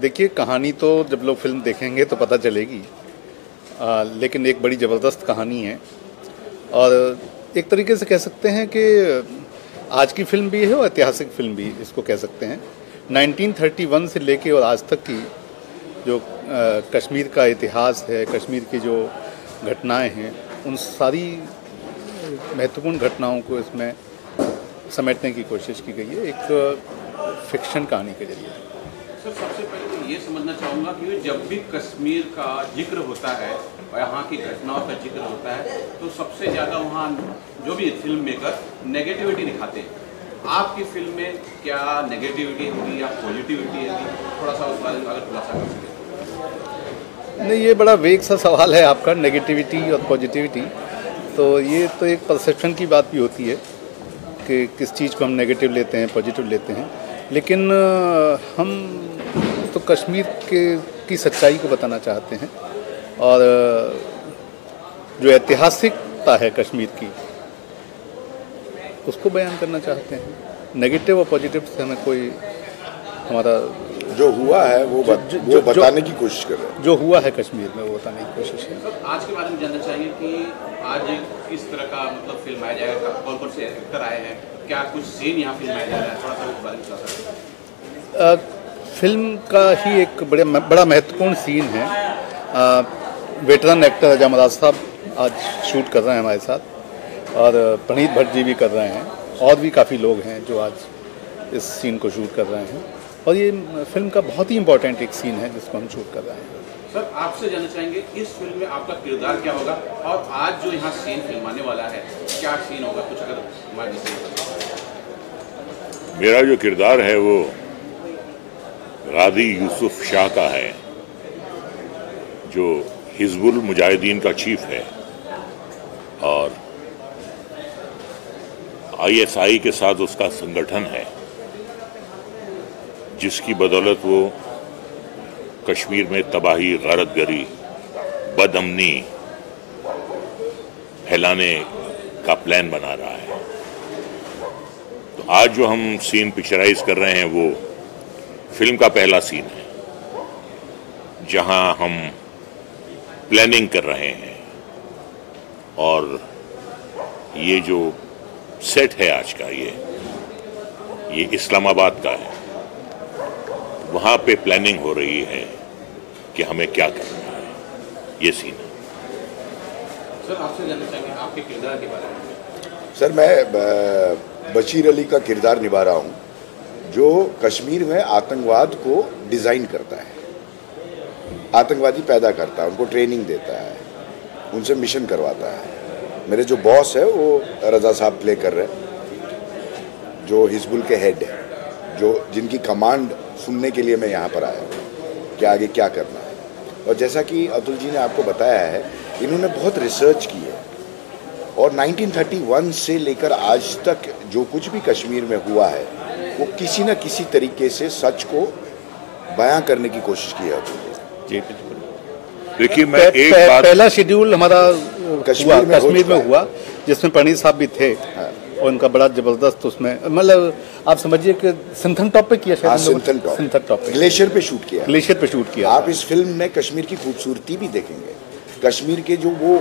देखिए, कहानी तो जब लोग फिल्म देखेंगे तो पता चलेगी। लेकिन एक बड़ी ज़बरदस्त कहानी है और एक तरीके से कह सकते हैं कि आज की फिल्म भी है और ऐतिहासिक फिल्म भी इसको कह सकते हैं। 1931 से लेके और आज तक की जो कश्मीर का इतिहास है, कश्मीर की जो घटनाएं हैं, उन सारी महत्वपूर्ण घटनाओं को इसमें समेटने की कोशिश की गई है एक फिक्शन कहानी के जरिए। सर, सबसे पहले तो ये समझना चाहूँगा कि जब भी कश्मीर का जिक्र होता है और यहाँ की घटनाओं का जिक्र होता है तो सबसे ज़्यादा वहाँ जो भी फिल्म मेकर नेगेटिविटी दिखाते हैं। आपकी फिल्म में क्या नेगेटिविटी होगी या पॉजिटिविटी होगी, थोड़ा सा उस बारे में अगर खुलासा कर सकें। नहीं, ये बड़ा वेग सा सवाल है आपका, नेगेटिविटी और पॉजिटिविटी। तो ये तो एक परसेप्शन की बात भी होती है कि किस चीज़ को हम नेगेटिव लेते हैं, पॉजिटिव लेते हैं। लेकिन हम तो कश्मीर की सच्चाई को बताना चाहते हैं और जो ऐतिहासिकता है कश्मीर की उसको बयान करना चाहते हैं। नेगेटिव और पॉजिटिव से हमें कोई, हमारा जो हुआ है वो बताने की कोशिश कर रहे हैं। जो हुआ है कश्मीर में वो बताने की कोशिश है। तो आज के बारे में जानना चाहिए कि आज किस तरह का मतलब फिल्माया जाएगा, कौन कौन से एक्टर आए हैं, क्या कुछ सीन यहाँ फिल्माया जा रहा है, थोड़ा सा उस बारे में बता सकते हैं। फिल्म का ही एक बड़ा महत्वपूर्ण सीन है। वेटरन एक्टर अजय साहब आज शूट कर रहे हैं हमारे साथ और प्रणीत भट्ट जी भी कर रहे हैं और भी काफ़ी लोग हैं जो आज इस सीन को शूट कर रहे हैं और ये फिल्म का बहुत ही इम्पोर्टेंट एक सीन है जिसको हम शूट कर रहे हैं। सर, आपसे जानना चाहेंगे इस फिल्म में आपका किरदार क्या होगा और आज जो यहाँ सीन फिल्माने वाला है क्या सीन होगा, कुछ अगर हमारे बताइए। मेरा जो किरदार है वो गाजी यूसुफ शाह का है, जो हिजबुल मुजाहिदीन का चीफ है और ISI के साथ उसका संगठन है, जिसकी बदौलत वो कश्मीर में तबाही, गैरतगरी, बदअमनी फैलाने का प्लान बना रहा है। तो आज जो हम सीन पिक्चराइज कर रहे हैं वो फिल्म का पहला सीन है, जहां हम प्लानिंग कर रहे हैं और ये जो सेट है आज का, ये इस्लामाबाद का है। वहां पे प्लानिंग हो रही है कि हमें क्या करना है, ये सीन है। सर, आपसे जानना चाहेंगे आपके किरदार के बारे में। सर, मैं बशीर अली का किरदार निभा रहा हूँ, जो कश्मीर में आतंकवाद को डिज़ाइन करता है, आतंकवादी पैदा करता है, उनको ट्रेनिंग देता है, उनसे मिशन करवाता है। मेरे जो बॉस है वो रजा साहब प्ले कर रहे हैं, जो हिजबुल के हेड है, जिनकी कमांड सुनने के लिए मैं यहाँ पर आया हूँ कि आगे क्या करना है। और जैसा कि अतुल जी ने आपको बताया है, इन्होंने बहुत रिसर्च की है और 1931 से लेकर आज तक जो कुछ भी कश्मीर में हुआ है वो किसी न किसी तरीके से सच को बयां करने की कोशिश की है अतुल जी। देखिए, मैं एक बात, पहला शेड्यूल हमारा कश्मीर में हुआ जिसमें प्रणीत साहब भी थे। हाँ। और उनका बड़ा जबरदस्त उसमें, मतलब आप समझिए कि सिंथन टॉप पे किया, शायद सिंथन टॉप पे, ग्लेशियर पे शूट किया। आप इस फिल्म में कश्मीर की खूबसूरती भी देखेंगे। कश्मीर के जो वो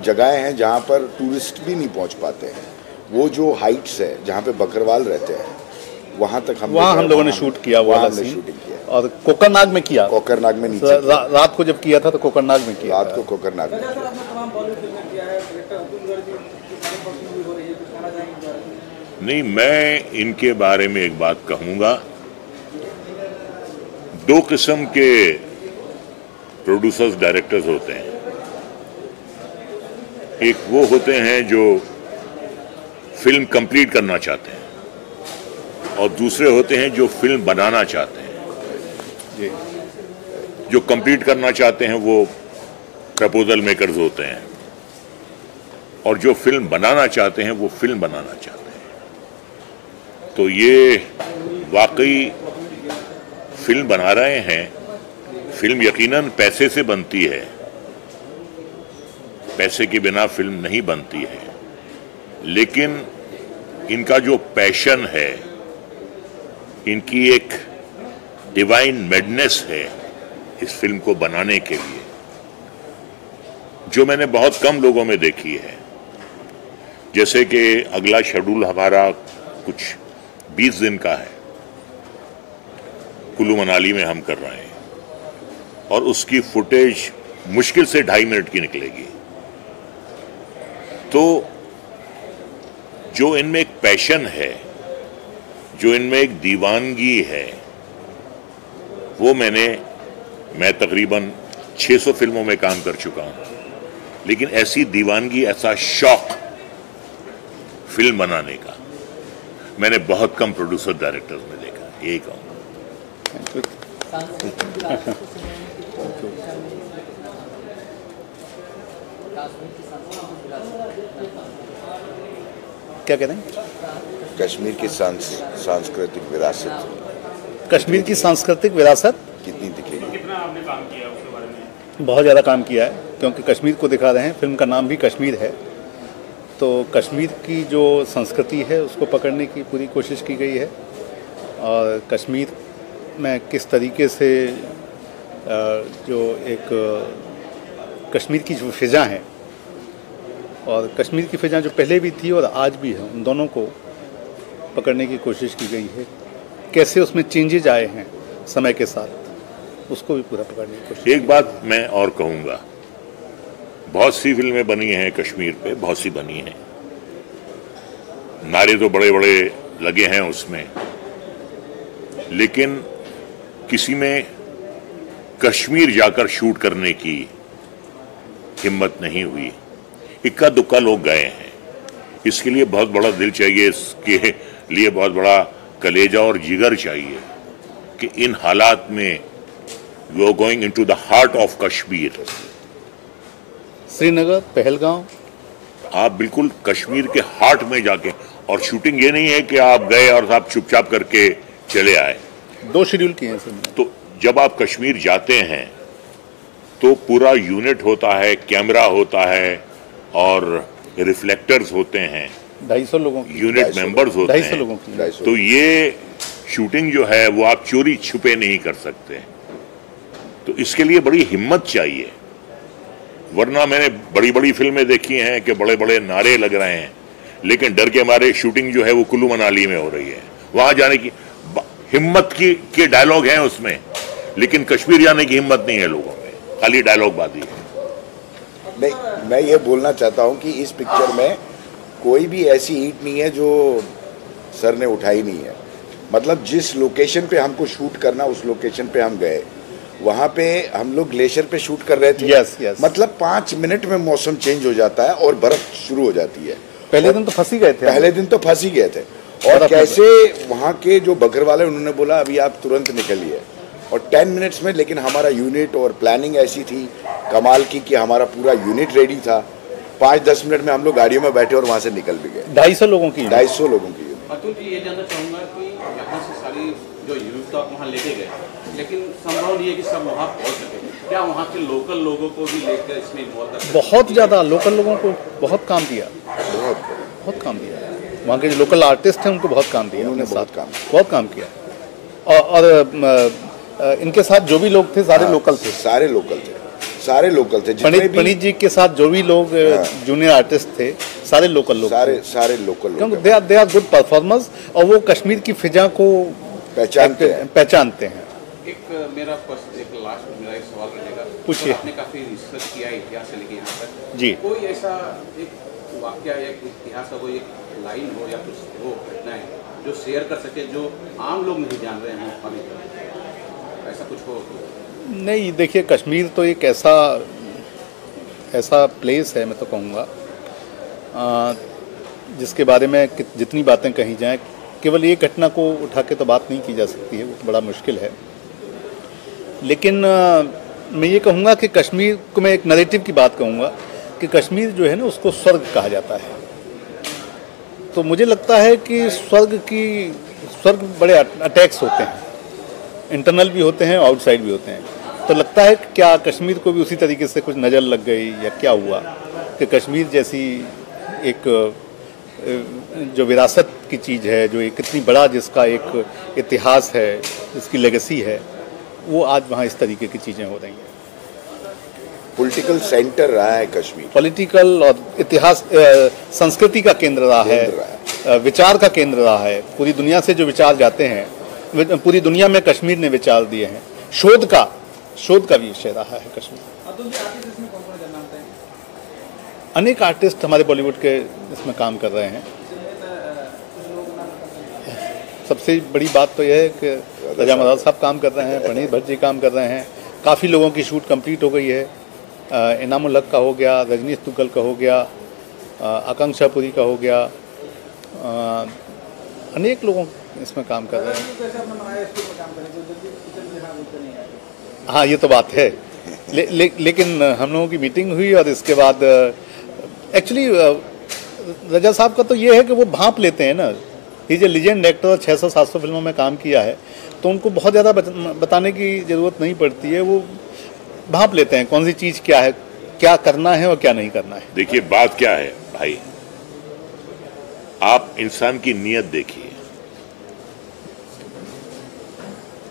जगहें हैं जहाँ पर टूरिस्ट भी नहीं पहुँच पाते हैं, वो जो हाइट्स है जहाँ पे बकरवाल रहते हैं, वहाँ तक हम लोगों ने शूट किया, वहाँ हमने शूटिंग किया और कोकरनाग में किया। कोकरनाग में नीचे रात को जब किया था तो कोकरनाग में किया। रात को कोकरनाग में किया। नहीं, मैं इनके बारे में एक बात कहूंगा। दो किस्म के प्रोड्यूसर्स, डायरेक्टर्स होते हैं। एक वो होते हैं जो फिल्म कंप्लीट करना चाहते हैं और दूसरे होते हैं जो फिल्म बनाना चाहते हैं। जो कंप्लीट करना चाहते हैं वो प्रपोजल मेकर्स होते हैं और जो फिल्म बनाना चाहते हैं वो फिल्म बनाना चाहते हैं। तो ये वाकई फिल्म बना रहे हैं। फिल्म यकीनन पैसे से बनती है, पैसे के बिना फिल्म नहीं बनती है, लेकिन इनका जो पैशन है, इनकी एक डिवाइन मैडनेस है इस फिल्म को बनाने के लिए, जो मैंने बहुत कम लोगों में देखी है। जैसे कि अगला शेड्यूल हमारा कुछ 20 दिन का है, कुल्लू मनाली में हम कर रहे हैं, और उसकी फुटेज मुश्किल से 2.5 मिनट की निकलेगी। तो जो इनमें एक पैशन है, जो इनमें एक दीवानगी है, वो मैं तकरीबन 600 फिल्मों में काम कर चुका हूं, लेकिन ऐसी दीवानगी, ऐसा शौक फिल्म बनाने का मैंने बहुत कम प्रोड्यूसर डायरेक्टर्स में देखा। यही कहूँगा। क्या कह रहे हैं? कश्मीर की सांस्कृतिक विरासत, कश्मीर की सांस्कृतिक विरासत कितनी दिखेगी? कितना आपने काम किया उसके बारे में? बहुत ज़्यादा काम किया है, क्योंकि कश्मीर को दिखा रहे हैं। फिल्म का नाम भी कश्मीर है, तो कश्मीर की जो संस्कृति है उसको पकड़ने की पूरी कोशिश की गई है। और कश्मीर में किस तरीके से जो एक कश्मीर की जो फ़िज़ा है, और कश्मीर की फ़िज़ा जो पहले भी थी और आज भी है, उन दोनों को पकड़ने की कोशिश की गई है। कैसे उसमें चेंजेज आए हैं समय के साथ, उसको भी पूरा पकड़ने की कोशिश। एक बात मैं और कहूँगा, बहुत सी फिल्में बनी हैं कश्मीर पे, बहुत सी बनी हैं, नारे तो बड़े बड़े लगे हैं उसमें, लेकिन किसी में कश्मीर जाकर शूट करने की हिम्मत नहीं हुई। इक्का दुक्का लोग गए हैं। इसके लिए बहुत बड़ा दिल चाहिए, इसके लिए बहुत बड़ा कलेजा और जिगर चाहिए कि इन हालात में we are going into the heart of Kashmir. Srinagar, Pahalgam, आप बिल्कुल कश्मीर के हार्ट में जाके, और शूटिंग ये नहीं है कि आप गए और आप चुपचाप करके चले आए। 2 शेड्यूल किए हैं इसमें। तो जब आप कश्मीर जाते हैं तो पूरा यूनिट होता है, कैमरा होता है और रिफ्लेक्टर्स होते हैं, 250 लोगों की, यूनिट मेंबर्स होते 250 हैं। लोगों की। 250। तो ये शूटिंग जो है वो आप चोरी छुपे नहीं कर सकते, तो इसके लिए बड़ी हिम्मत चाहिए। वरना मैंने बड़ी बड़ी फिल्में देखी हैं कि बड़े बड़े नारे लग रहे हैं, लेकिन डर के मारे शूटिंग जो है वो कुल्लू मनाली में हो रही है। वहां जाने की हिम्मत के डायलॉग हैं उसमें, लेकिन कश्मीर जाने की हिम्मत नहीं है लोगों में, खाली डायलॉग बाजी है। नहीं, मैं ये बोलना चाहता हूँ कि इस पिक्चर में कोई भी ऐसी ईंट नहीं है जो सर ने उठाई नहीं है। मतलब जिस लोकेशन पे हमको शूट करना, उस लोकेशन पे हम गए, वहाँ पे हम लोग ग्लेशियर पे शूट कर रहे थे। Yes. मतलब 5 मिनट में मौसम चेंज हो जाता है और बर्फ शुरू हो जाती है। पहले दिन तो फंस ही गए थे। पहले दिन तो फंस ही गए थे। और कैसे वहाँ के जो बकर वाले, उन्होंने बोला अभी आप तुरंत निकलिए, और 10 मिनट्स में, लेकिन हमारा यूनिट और प्लानिंग ऐसी थी कमाल की कि हमारा पूरा यूनिट रेडी था। 5-10 मिनट में हम लोग गाड़ियों में बैठे और वहाँ से निकल भी गए। 250 लोगों की। 250 लोगों की यूनिट। अतुल जी, ये जानना चाहूँगा कि यहाँ से सारी जो यूनिट तो आप वहाँ लेके गए, लेकिन संभव नहीं है कि सब वहाँ पहुँच सके। क्या वहाँ के लोकल लोगों को भी लेकर इसमें इन्वॉल्व कर सकते? बहुत ज़्यादा लोकल लोगों को बहुत काम दिया, बहुत काम दिया। वहाँ के जो लोकल आर्टिस्ट हैं उनको बहुत काम दिया, उन्होंने अपने बहुत साथ बहुत काम किया। और इनके साथ जो भी लोग थे सारे लोकल थे। सारे लोकल थे। पंडित जी के साथ जो भी लोग जूनियर आर्टिस्ट थे, सारे लोकल लोग थे। सारे लोकल क्योंकि दे आर गुड परफॉर्मर्स, और वो कश्मीर की फिजा को पहचानते हैं। एक लास्ट मेरा एक सवाल रहेगा। पूछिए। आपने काफी रिसर्च किया इतिहास से लेके यहाँ तक जी। कोई ऐसा एक वाकया या इतिहास का कोई एक लाइन हो या कुछ हो घटना है जो शेयर कर सके, जो आम लोग नहीं जान रहे हैं, ऐसा कुछ हो? नहीं, देखिए, कश्मीर तो एक ऐसा प्लेस है, मैं तो कहूँगा, जिसके बारे में जितनी बातें कही जाएं, केवल एक घटना को उठा के तो बात नहीं की जा सकती है, वो तो बड़ा मुश्किल है। लेकिन मैं ये कहूँगा कि कश्मीर को मैं एक नैरेटिव की बात कहूँगा कि कश्मीर जो है ना, उसको स्वर्ग कहा जाता है। तो मुझे लगता है कि स्वर्ग बड़े अटैक्स होते हैं, इंटरनल भी होते हैं, आउटसाइड भी होते हैं। तो लगता है क्या कश्मीर को भी उसी तरीके से कुछ नज़र लग गई, या क्या हुआ कि कश्मीर जैसी एक जो विरासत की चीज़ है, जो एक इतनी बड़ा जिसका एक इतिहास है, जिसकी लेगेसी है, वो आज वहाँ इस तरीके की चीज़ें हो रही हैं। पॉलिटिकल सेंटर रहा है कश्मीर, पॉलिटिकल और इतिहास संस्कृति का केंद्र रहा है, विचार का केंद्र रहा है। पूरी दुनिया से जो विचार जाते हैं, पूरी दुनिया में कश्मीर ने विचार दिए हैं। शोध का भी विषय रहा है कश्मीर। अनेक आर्टिस्ट हमारे बॉलीवुड के इसमें काम कर रहे हैं। सबसे बड़ी बात तो यह है कि रजा मदार साहब काम कर रहे हैं, प्रणीत भट्ट जी काम कर रहे हैं। काफ़ी लोगों की शूट कंप्लीट हो गई है। इनामुल हक का हो गया, रजनीश तुगल का हो गया, आकांक्षा पुरी का हो गया, अनेक लोगों इसमें काम कर रहे हैं। हाँ, ये तो बात है। लेकिन हम लोगों की मीटिंग हुई और इसके बाद एक्चुअली रजा साहब का तो ये है कि वो भांप लेते हैं ना। He is a legend actor, 600-700 फिल्मों में काम किया है, तो उनको बहुत ज़्यादा बताने की ज़रूरत नहीं पड़ती है। वो भांप लेते हैं कौन सी चीज़ क्या है, क्या करना है और क्या नहीं करना है। देखिए बात क्या है भाई, आप इंसान की नीयत देखिए।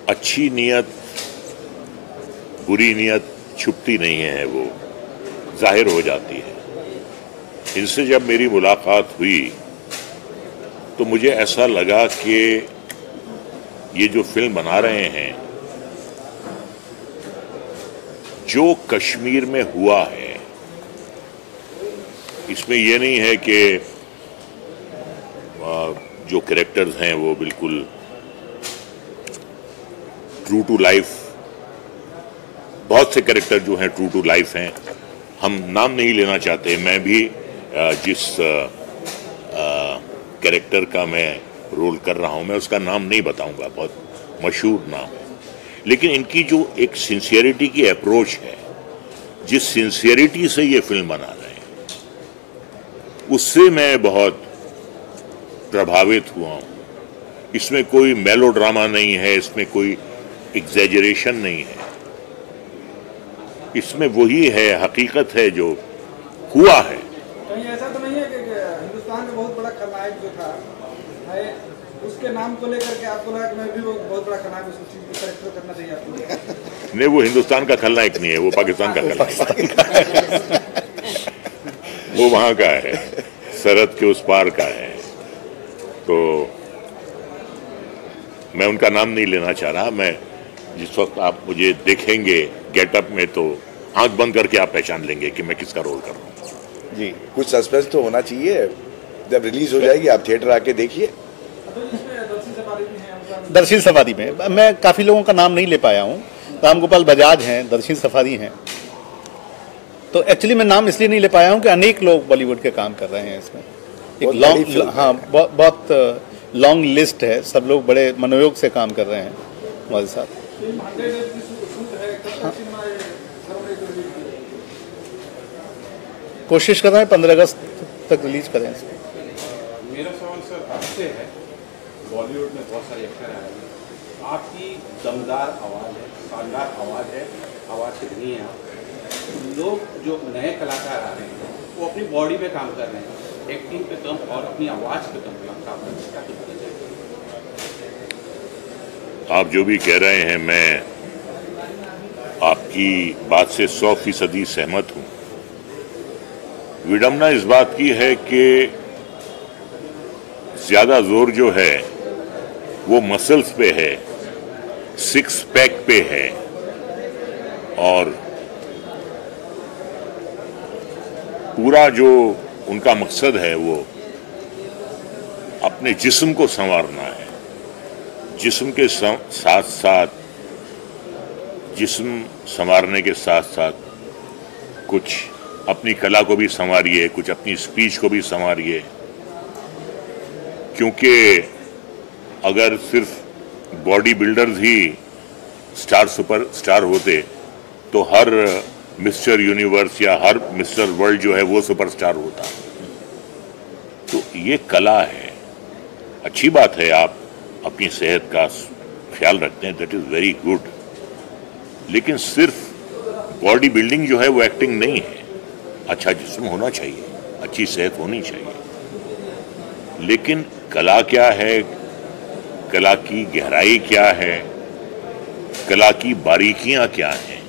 अच्छी नीयत, बुरी नीयत छुपती नहीं है, वो जाहिर हो जाती है। इनसे जब मेरी मुलाकात हुई तो मुझे ऐसा लगा कि ये जो फिल्म बना रहे हैं, जो कश्मीर में हुआ है, इसमें यह नहीं है कि जो कैरेक्टर्स हैं वो बिल्कुल ट्रू टू लाइफ। बहुत से कैरेक्टर जो हैं ट्रू टू लाइफ हैं। हम नाम नहीं लेना चाहते। मैं भी जिस कैरेक्टर का मैं रोल कर रहा हूं, मैं उसका नाम नहीं बताऊंगा, बहुत मशहूर नाम है। लेकिन इनकी जो एक सिंसियरिटी की अप्रोच है, जिस सिंसियरिटी से ये फिल्म बना रहे हैं, उससे मैं बहुत प्रभावित हुआ हूं। इसमें कोई मेलोड्रामा नहीं है, इसमें कोई एग्जैजरेशन नहीं है, इसमें वही है, हकीकत है जो हुआ है। कहीं ऐसा तो नहीं है कि हिंदुस्तान का बहुत बड़ा खलनायक जो था है, उसके नाम को लेकर के आपको लगा कि मैं भी वो बहुत बड़ा खलनायक, उस चीज को करेक्टर करना चाहिए आपको? नहीं, वो हिंदुस्तान का खलनायक नहीं है, वो पाकिस्तान का खलनायक है। वो वहां का है, सरहद के उस पार का है। तो मैं उनका नाम नहीं लेना चाह रहा। मैं जिस वक्त आप मुझे देखेंगे गेटअप में, तो आंख बंद करके आप पहचान लेंगे कि मैं किसका रोल कर रहा हूँ। जी, कुछ सस्पेंस तो होना चाहिए। जब रिलीज हो जाएगी आप थिएटर आके देखिए। दर्शन सफारी में मैं काफ़ी लोगों का नाम नहीं ले पाया हूँ। राम गोपाल बजाज हैं, दर्शन सफारी हैं। तो एक्चुअली मैं नाम इसलिए नहीं ले पाया हूँ कि अनेक लोग बॉलीवुड के काम कर रहे हैं इसमें। एक लॉन्ग, हाँ, बहुत लॉन्ग लिस्ट है। सब लोग बड़े मनोयोग से काम कर रहे हैं हमारे साथ। कोशिश कर रहे हैं 15 अगस्त तक रिलीज करें इसको। मेरा सवाल सर आपसे है, बॉलीवुड में बहुत सारे एक्टर आए हैं, आपकी दमदार आवाज़ है, शानदार आवाज़ है, आवाज़ से नहीं है आप। लोग जो नए कलाकार आ रहे हैं वो अपनी बॉडी पे काम कर रहे हैं, एक्टिंग पे कम और अपनी आवाज़ पे कम काम कर रहे हैं। आप जो भी कह रहे हैं, मैं आपकी बात से 100% सहमत हूं। विडम्बना इस बात की है कि ज्यादा जोर जो है वो मसल्स पे है, सिक्स पैक पे है, और पूरा जो उनका मकसद है वो अपने जिस्म को संवारना है। जिस्म के साथ साथ, जिस्म संवारने के साथ साथ कुछ अपनी कला को भी संवारिए, कुछ अपनी स्पीच को भी संवारिए। क्योंकि अगर सिर्फ बॉडी बिल्डर्स ही सुपर स्टार होते तो हर मिस्टर यूनिवर्स या हर मिस्टर वर्ल्ड जो है वो सुपरस्टार होता। तो ये कला है। अच्छी बात है आप अपनी सेहत का ख्याल रखते हैं, दैट इज वेरी गुड। लेकिन सिर्फ बॉडी बिल्डिंग जो है वो एक्टिंग नहीं है। अच्छा जिस्म होना चाहिए, अच्छी सेहत होनी चाहिए। लेकिन कला क्या है, कला की गहराई क्या है, कला की बारीकियां क्या हैं,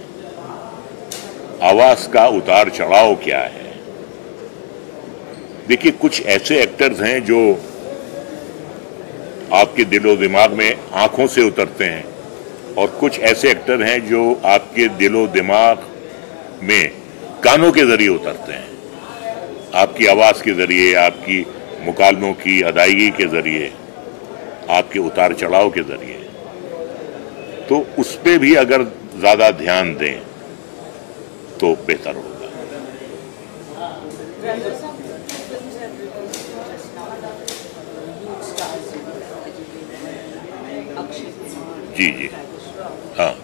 आवाज का उतार चढ़ाव क्या है। देखिए, कुछ ऐसे एक्टर्स हैं जो आपके दिलो दिमाग में आंखों से उतरते हैं, और कुछ ऐसे एक्टर हैं जो आपके दिलो दिमाग में कानों के जरिए उतरते हैं, आपकी आवाज के जरिए, आपकी मुकालमों की अदायगी के जरिए, आपके उतार चढ़ाव के जरिए। तो उस पे भी अगर ज्यादा ध्यान दें तो बेहतर होगा। जी जी, हाँ।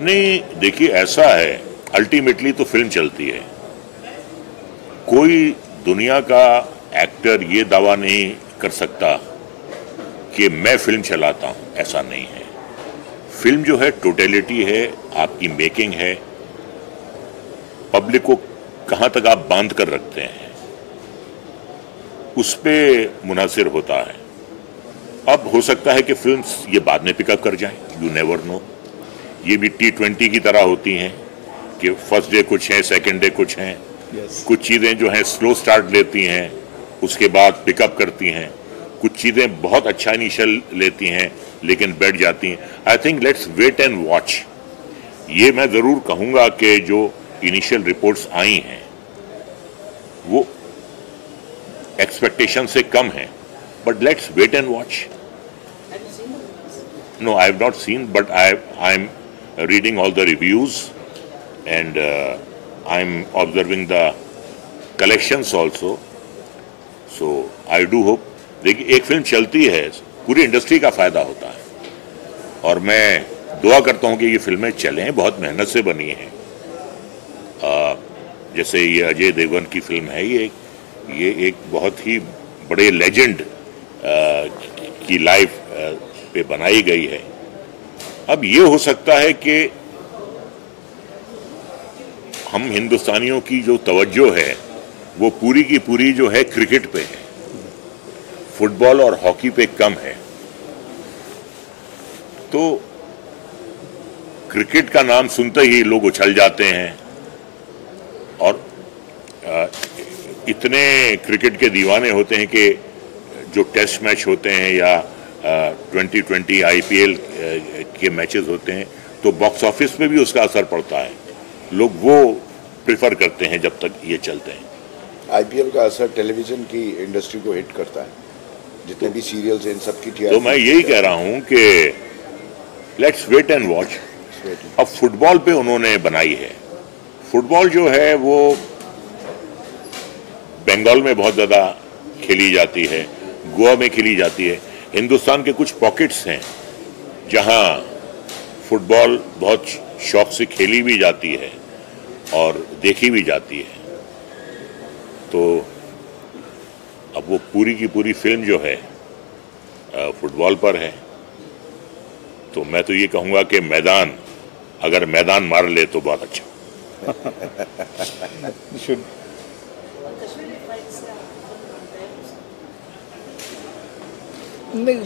नहीं, देखिए, ऐसा है, अल्टीमेटली तो फिल्म चलती है। कोई दुनिया का एक्टर ये दावा नहीं कर सकता कि मैं फिल्म चलाता हूं, ऐसा नहीं है। फिल्म जो है टोटलिटी है, आपकी मेकिंग है, पब्लिक को कहां तक आप बांध कर रखते हैं उस पे मुनासिर होता है। अब हो सकता है कि फिल्म्स ये बाद में पिकअप कर जाएं, यू नेवर नो। ये भी T20 की तरह होती हैं कि फर्स्ट डे कुछ है, सेकंड डे कुछ हैं। कुछ चीज़ें जो हैं स्लो स्टार्ट लेती हैं, उसके बाद पिकअप करती हैं। कुछ चीज़ें बहुत अच्छा इनिशियल लेती हैं लेकिन बैठ जाती हैं। I think let's wait and watch. ये मैं ज़रूर कहूँगा कि जो इनिशियल रिपोर्ट्स आई हैं वो एक्सपेक्टेशन से कम है, but let's wait and watch. No, I have not seen, but I'm reading all the reviews and I'm observing the collections also. So I do hope। देखिए, एक फिल्म चलती है, पूरी इंडस्ट्री का फायदा होता है, और मैं दुआ करता हूँ कि ये फिल्में चलें, बहुत मेहनत से बनी हैं। जैसे ये अजय देवगन की फिल्म है, ये एक बहुत ही बड़े लेजेंड की लाइफ पे बनाई गई है। अब ये हो सकता है कि हम हिंदुस्तानियों की जो तवज्जो है वो पूरी की पूरी जो है क्रिकेट पे है, फुटबॉल और हॉकी पे कम है। तो क्रिकेट का नाम सुनते ही लोग उछल जाते हैं, और इतने क्रिकेट के दीवाने होते हैं कि जो टेस्ट मैच होते हैं या 2020 IPL के मैचेस होते हैं तो बॉक्स ऑफिस पे भी उसका असर पड़ता है। लोग वो प्रिफर करते हैं जब तक ये चलते हैं। IPL का असर टेलीविजन की इंडस्ट्री को हिट करता है, जितने भी सीरियल्स हैं इन सब की तो मैं यही कह रहा हूं कि लेट्स वेट एंड वॉच। अब फुटबॉल पे उन्होंने बनाई है। फुटबॉल जो है वो बंगाल में बहुत ज्यादा खेली जाती है, गोवा में खेली जाती है। हिंदुस्तान के कुछ पॉकेट्स हैं जहां फुटबॉल बहुत शौक से खेली भी जाती है और देखी भी जाती है। तो अब वो पूरी की पूरी फिल्म जो है फुटबॉल पर है। तो मैं तो ये कहूँगा कि मैदान अगर मैदान मार ले तो बहुत अच्छा। नहीं,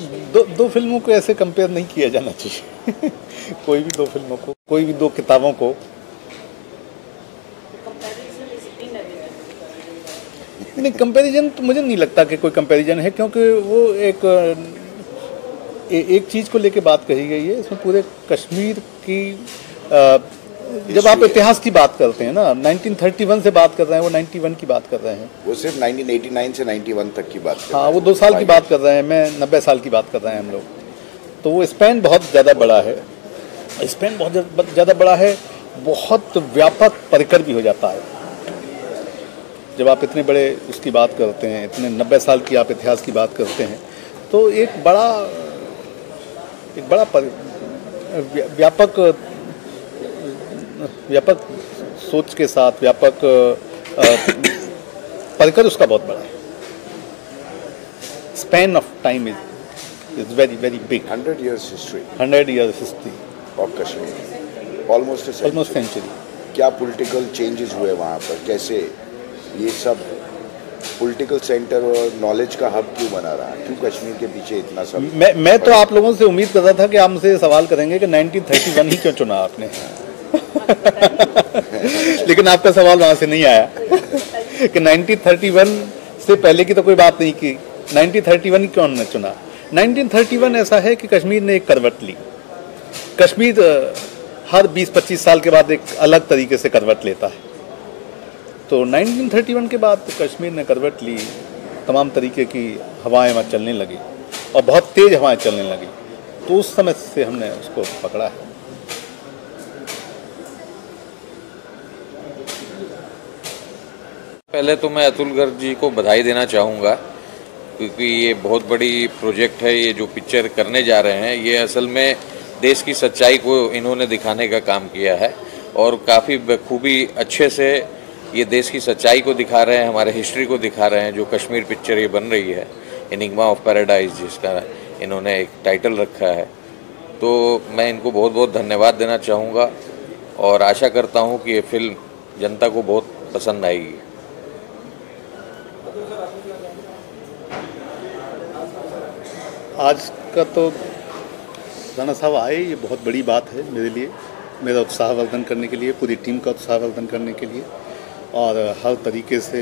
दो फिल्मों को ऐसे कंपेयर नहीं किया जाना चाहिए। कोई भी दो फिल्मों को, कोई भी दो किताबों को। नहीं, कंपैरिजन तो मुझे नहीं लगता कि कोई कंपैरिजन है, क्योंकि वो एक चीज़ को लेके बात कही गई है। इसमें पूरे कश्मीर की जब आप इतिहास की बात करते हैं ना, 1931 से बात कर रहे हैं, वो 91 की बात कर रहे हैं। वो सिर्फ 1989 से 91 तक की बात कर रहे हैं। हाँ, वो 2 साल की बात कर रहे हैं, मैं 90 साल की बात कर रहे हैं हम लोग। तो वो स्पैन बहुत ज़्यादा बड़ा है, स्पैन बहुत ज़्यादा बड़ा है, बहुत व्यापक परिकर भी हो जाता है। जब आप इतने बड़े उसकी बात करते हैं, इतने 90 साल की आप इतिहास की बात करते हैं, तो एक बड़ा व्यापक सोच के साथ व्यापक परिकर उसका बहुत बड़ा है। Span of time is very very big. 100 years history 100 years history of Kashmir। Almost century. क्या पॉलिटिकल चेंजेस हुए वहाँ पर, कैसे ये सब पॉलिटिकल सेंटर और नॉलेज का हब क्यों बना रहा है, क्यों कश्मीर के पीछे इतना सब? मैं तो आप लोगों से उम्मीद कर रहा था कि आप मुझसे ये सवाल करेंगे कि 1931 ही क्यों चुना आपने। लेकिन आपका सवाल वहाँ से नहीं आया कि 1931 से पहले की तो कोई बात नहीं की, 1931 क्यों हमने चुना। 1931 ऐसा है कि कश्मीर ने एक करवट ली। कश्मीर हर 20-25 साल के बाद एक अलग तरीके से करवट लेता है। तो 1931 के बाद कश्मीर ने करवट ली, तमाम तरीके की हवाएं वहाँ चलने लगी और बहुत तेज हवाएं चलने लगी, तो उस समय से हमने उसको पकड़ा है। पहले तो मैं अतुल गर्ग जी को बधाई देना चाहूँगा, क्योंकि ये बहुत बड़ी प्रोजेक्ट है। ये जो पिक्चर करने जा रहे हैं, ये असल में देश की सच्चाई को इन्होंने दिखाने का काम किया है और काफ़ी बखूबी अच्छे से ये देश की सच्चाई को दिखा रहे हैं, हमारे हिस्ट्री को दिखा रहे हैं। जो कश्मीर पिक्चर ये बन रही है, एनिग्मा ऑफ पैराडाइज जिसका इन्होंने एक टाइटल रखा है, तो मैं इनको बहुत बहुत धन्यवाद देना चाहूँगा और आशा करता हूँ कि ये फिल्म जनता को बहुत पसंद आएगी। आज का तो राणा साहब आए, ये बहुत बड़ी बात है मेरे लिए, मेरा उत्साहवर्धन करने के लिए, पूरी टीम का उत्साहवर्धन करने के लिए, और हर तरीके से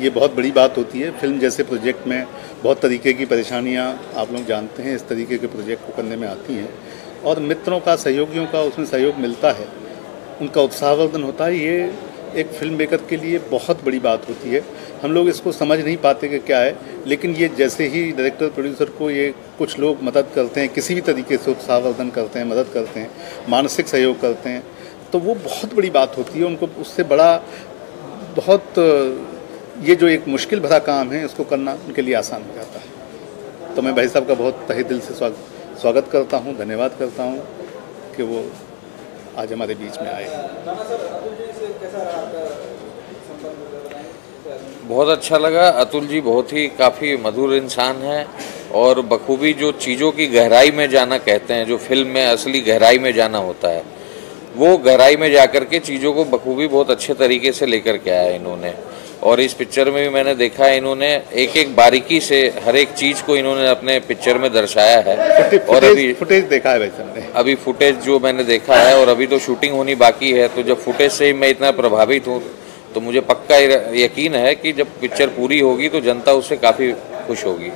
ये बहुत बड़ी बात होती है। फिल्म जैसे प्रोजेक्ट में बहुत तरीके की परेशानियां आप लोग जानते हैं, इस तरीके के प्रोजेक्ट को करने में आती हैं, और मित्रों का, सहयोगियों का उसमें सहयोग मिलता है, उनका उत्साहवर्धन होता है। ये एक फिल्म मेकर के लिए बहुत बड़ी बात होती है। हम लोग इसको समझ नहीं पाते कि क्या है, लेकिन ये जैसे ही डायरेक्टर प्रोड्यूसर को ये कुछ लोग मदद करते हैं, किसी भी तरीके से उत्साहवर्धन करते हैं, मदद करते हैं, मानसिक सहयोग करते हैं, तो वो बहुत बड़ी बात होती है। उनको उससे बड़ा बहुत ये जो एक मुश्किल भरा काम है, इसको करना उनके लिए आसान हो जाता है। तो मैं भाई साहब का बहुत तहे दिल से स्वागत करता हूँ, धन्यवाद करता हूँ कि वो आज हमारे बीच में आए। बहुत अच्छा लगा। अतुल जी बहुत ही काफ़ी मधुर इंसान हैं और बखूबी जो चीज़ों की गहराई में जाना कहते हैं, जो फिल्म में असली गहराई में जाना होता है, वो गहराई में जाकर के चीज़ों को बखूबी बहुत अच्छे तरीके से लेकर के आया इन्होंने। और इस पिक्चर में भी मैंने देखा है, इन्होंने एक एक बारीकी से हर एक चीज़ को इन्होंने अपने पिक्चर में दर्शाया है। और अभी फुटेज देखा है भाई साहब ने, अभी फुटेज जो मैंने देखा है, और अभी तो शूटिंग होनी बाकी है, तो जब फुटेज से ही मैं इतना प्रभावित हूँ, तो मुझे पक्का यकीन है कि जब पिक्चर पूरी होगी तो जनता उससे काफ़ी खुश होगी।